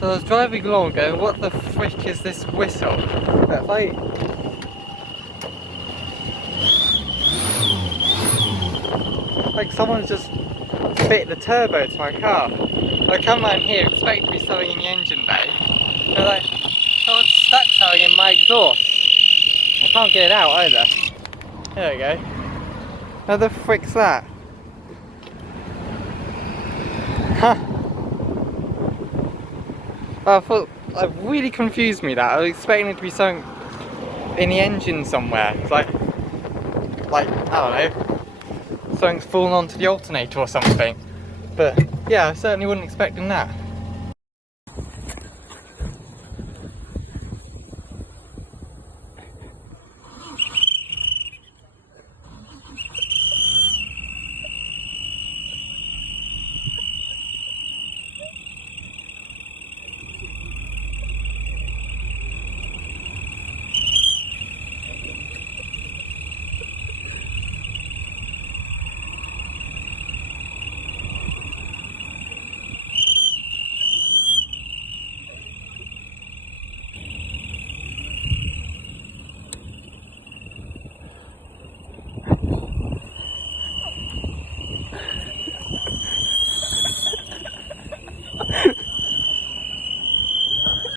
So I was driving along going, what the frick is this whistle? But like someone's just fit the turbo to my car. I come around here expecting to be something in the engine bay. But like, someone's stuck something in my exhaust. I can't get it out either. There we go. How the frick's that? Huh. I thought, it really confused me that. I was expecting it to be something in the engine somewhere. It's like, I don't know, something's fallen onto the alternator or something. But yeah, I certainly wasn't expecting that.